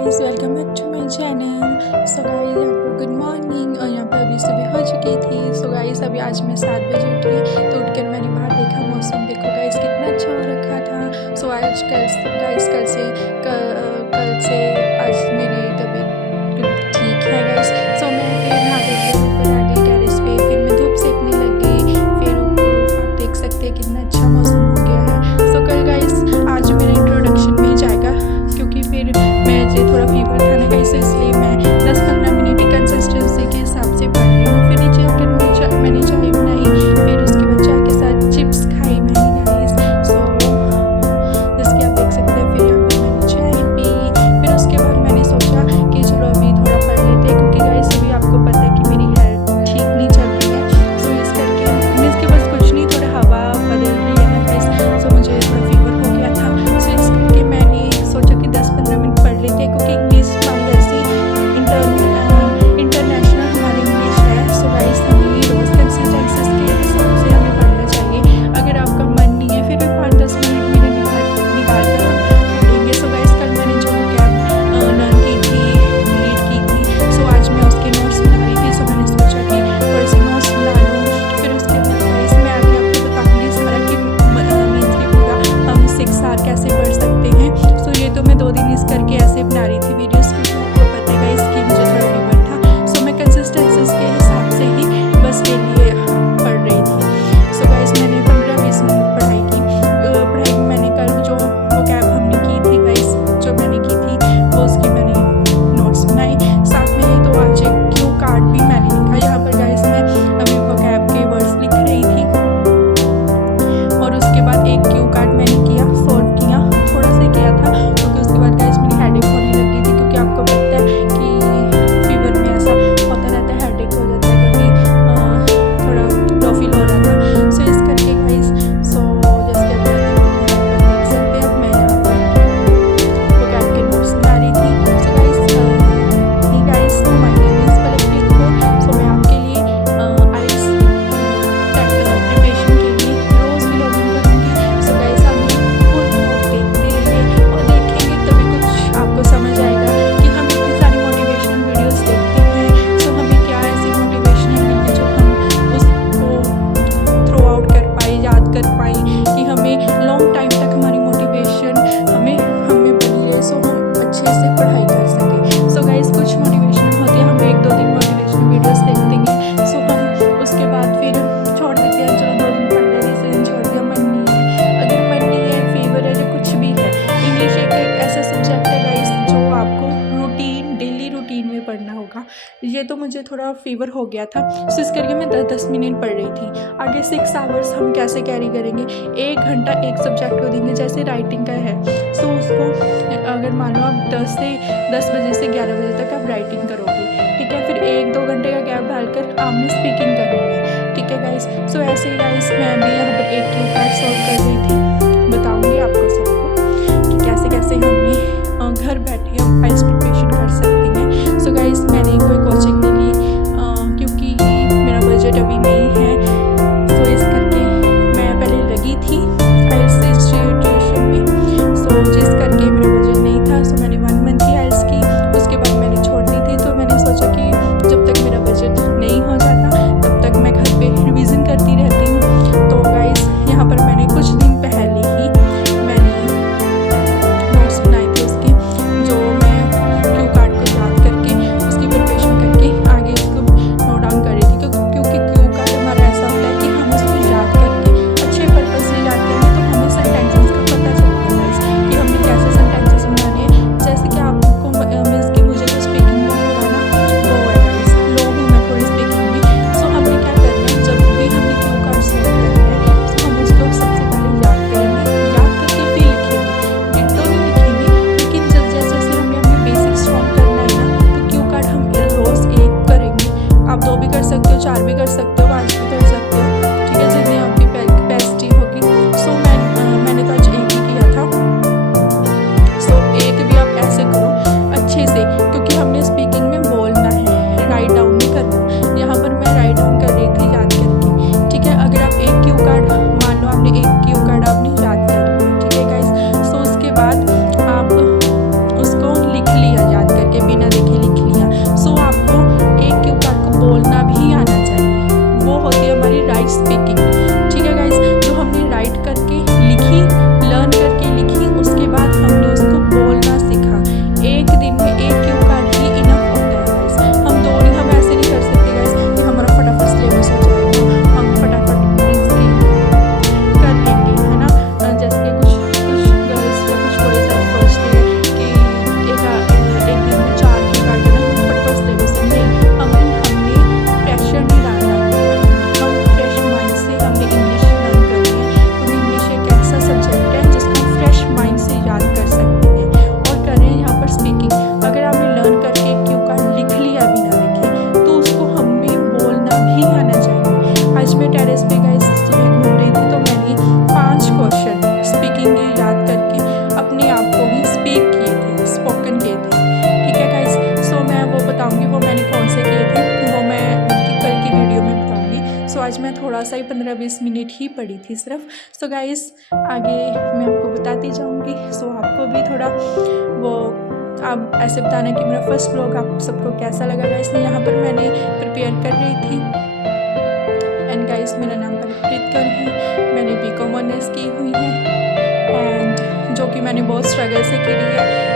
Guys, welcome back to my channel. So guys, यहाँ पर good morning. और यहाँ पर अभी सुबह हो चुकी थी। सो गाइस, अभी आज मैं 7 बजे उठी तो उठकर मैंने बाहर देखा, मौसम देखो गाइस कितना अच्छा हो रखा था। सो आज कल से आज मेरी तबीयत ठीक है गाइस। सो मैं फिर नहा करके ऊपर आ गई टेरेस पे, फिर मैं धूप सेकने लगी। फिर आप देख सकते हैं कितना अच्छा मौसम हो गया है। सो कल गाइस आज मेरा इंट्रोडक्शन में ही जाएगा, क्योंकि फिर मुझे थोड़ा फीवर था ना गाइस, इसलिए मैं 10-15 मिनट की कंसिस्टेंसी के हिसाब से पढ़ रही हूँ। फिर नीचे आकर मैंने चाय बनाई, फिर उसके बाद चाय के साथ चिप्स खाई मैंने गाइस। सो जैसे कि आप देख सकते हैं, फिर यहाँ पर मैंने चाय पी। फिर उसके बाद मैंने सोचा कि चलो अभी थोड़ा पढ़ लेते हैं, क्योंकि गाइस अभी आपको पता है कि मेरी हेल्थ ठीक नहीं चल रही है। सो इस करके इसके पास कुछ नहीं, थोड़ा हवा बदल रही है ना गाइस। सो मुझे थोड़ा फीवर हो गया था। सो इस करके मैंने सोचा कि 10-15 मिनट पढ़ लेते हैं, क्योंकि इंग्लिश हमारी ऐसी इंटरनेशनल हमारी इंग्लिश है। सो गाइस हमें रोज़ कंसिस्टेंसीज के हिसाब से हमें पढ़ना चाहिए। अगर आपका मन नहीं है, फिर भी 5-10 मिनट मैंने निकाल कर हम पढ़ेंगे। सो गाइस कल मैंने जो कैब लर्न की थी, रीड की थी, सो आज मैं उसके नोट्स बना रही थी। सो मैंने सोचा कि थोड़े से नोट्स बना लूँ। फिर उसके बाद गाइस मैं आगे आपको बताऊँगी सारा कि मीन्स की पूरा हम 6 आवर कैसे पढ़ सकते हैं। सो ये तो मैं 2 दिन इस करके ऐसे बना रही थी वीडियोस, क्योंकि आपको पता है गाइस कि मुझे थोड़ा फीवर था। सो मैं कंसिस्टेंसीज के हिसाब से ही बस के लिए पढ़ रही थी। सो गाइस मैंने 15-20 मिनट पढ़ाई की। पढ़ाई मैंने कल जो कैब हमने की थी गाइस, जो मैंने की थी वो उसकी मैंने नोट्स बनाई। साथ में ही तो आज एक क्यू कार्ड भी मैंने लिखा। यहाँ पर गाइस मैं अभी वो कैब के वर्ड्स लिख रही थी, और उसके बाद एक क्यू कार्ड मैंने किया, सॉल्व किया, थोड़ा सा किया था, क्योंकि उसके बाद गाइस मेरी हेडेक होने लगी थी। क्योंकि आपको पता है कि फीवर में ऐसा होता रहता है, हेडेक हो जाता है, कभी थोड़ा लो फील हो रहा था। सो इस करके गाइस, सो जैसे कि आप देख सकते हैं, मैं यहाँ पर वो कैब के नोट्स बना रही थी। सो गाइस तो माय नेम इज पलकप्रीत कौर। सो मैं आपके लिए आइल्स प्रिपरेशन के लिए रोज़ व्लॉगिंग करूँगी। सो गाइस आप फुल व्लॉग देखते रहिए और देखेंगे तभी कुछ आपको समझ आएगा कि हम इतनी सारी मोटिवेशनल वीडियोस देखते हैं। सो हमें क्या ऐसी मोटिवेशनल मिली जो हम उसको थ्रो आउट कर पाए, याद कर पाए, कि हमें लॉन्ग टाइम तक हमारी मोटिवेशन हमें बनी रहे। सो हम अच्छे से पढ़ाई कर सकें। सो गाइस कुछ मोटिवेशनल होती है, हम 1-2 दिन मोटिवेशनल वीडियोस देखते हैं। सो हम उसके बाद फिर छोड़ देते हैं, चलो 2 दिन पढ़ लिया, तीसरे दिन छोड़ दिया, मन नहीं है। अगर मन नहीं है, फीवर है, जो कुछ भी है, इंग्लिश एक ऐसा सब्जेक्ट है गाइस जो आपको डेली रूटीन में पढ़ना होगा। ये तो मुझे थोड़ा फीवर हो गया था, सो इस करके मैं 10-10 मिनट पढ़ रही थी। आगे 6 आवर्स हम कैसे कैरी करेंगे? 1 घंटा एक सब्जेक्ट को देंगे, जैसे राइटिंग का है। सो उसको अगर मान लो आप 10 बजे से 11 बजे तक आप राइटिंग करोगे, ठीक है, फिर 1-2 घंटे का गैप डालकर आपने स्पीकिंग करनी है, ठीक है गाइस। सो ऐसे ही गाइस मैं भी यहाँ पर एक क्यू कार्ड सॉल्व कर रही थी। बताऊँगी आपको सबको कि कैसे कैसे हमने घर बैठे हम आइल्स प्रिपरेशन कर सकते हैं। सो गाइस मैंने कोई कोचिंग नहीं ली, क्योंकि मेरा बजट अभी नहीं है। सो इस करके मैं पहले लगी थी आइल्स ट्यूशन में, सो जिस करके मेरा बजट नहीं था। सो मैंने 1 मंथ की आइल्स की, उसके बाद मैंने छोड़ दी थी। तो मैंने सोचा कि जब तक मेरा बजट नहीं हो जाता तब तक मैं घर पे रिवीजन करती रहती हूँ। तो गाइस यहाँ पर मैंने कुछ दिन पहले ही मैंने थोड़ा सा ही 15-20 मिनट ही पड़ी थी सिर्फ। सो गाइस आगे मैं आपको बताती जाऊँगी। सो आपको भी थोड़ा वो आप ऐसे बताना कि मेरा फर्स्ट व्लॉग आप सबको कैसा लगा गाइस। यहाँ पर मैंने प्रिपेयर कर रही थी एंड गाइस मेरा नाम पलकप्रीत कौर है, मैंने बीकॉम ऑनर्स की हुई है एंड जो कि मैंने बहुत स्ट्रगल से की है